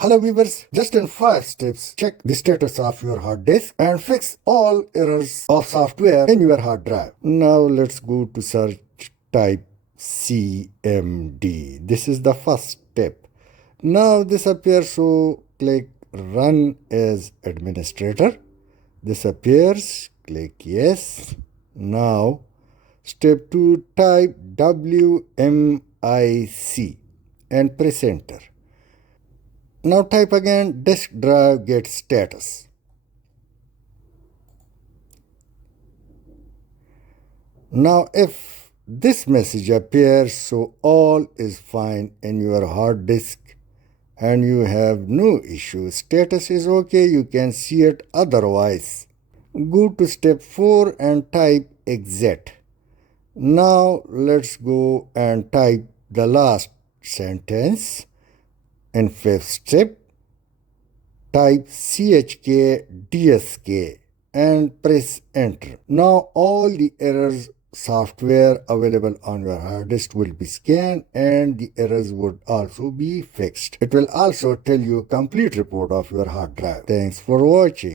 Hello viewers, just in 5 steps, check the status of your hard disk and fix all errors of software in your hard drive. Now let's go to search, type CMD. This is the first step. Now this appears, so click Run as Administrator. This appears, click Yes. Now step 2, type WMIC and press Enter. Now type again disk drive get status. Now if this message appears, so all is fine in your hard disk and you have no issue, status is okay, you can see it. Otherwise, go to step 4 and type exit. Now let's go and type the last sentence. In 5th step, type chkdsk and press enter. Now all the errors software available on your hard disk will be scanned and the errors would also be fixed. It will also tell you complete report of your hard drive. Thanks for watching.